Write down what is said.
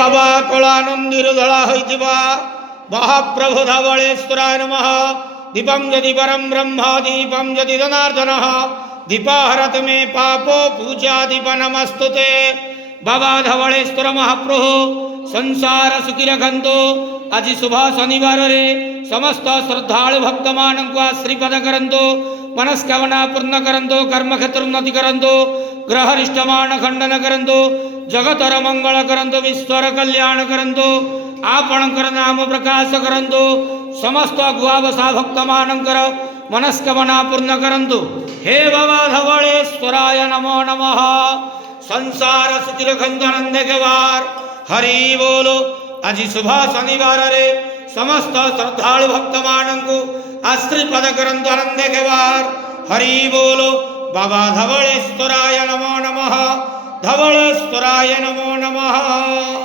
बाबा कलानंदीर धड़ा होइतिबा महाप्रभु धवलेश्वराय नमः। दीपम यदि परम ब्रह्म दीपम यदि जनार्दनः दीपाहरत में पापो पूजा दीप नमस्तुते। बाबा धवलेश्वर महाप्रभु संसार सुखी रखंतु। आज शुभ शनिवार रे समस्त श्रद्धालु भक्त मान को आश्रीपद करंतु। मनस्कामना पूर्ण करंतु। कर्म क्षेत्र उन्नति करंतु। ग्रह रिष्टमान खंडन करंतु। जगतर मंगल करंतु। विश्वर कल्याण करंतु। आपणकर नाम प्रकाश करंतु। समस्त गुआवसा भक्त मानकर मनस्कामना पूर्ण करंतु। हे बाबा धवलेश्वराय नमो नमः। संसार सुखी रखंतु आनंद के वार हरि बोलो। आज शुभ शनिवार रे समस्त श्रद्धालु भक्त मानंकु आश्रीपद करंतु आनंद के वार हरि बोलो। बाबा धवलेश्वराय नमो नमः। धवलेश्वराय नमो नमः।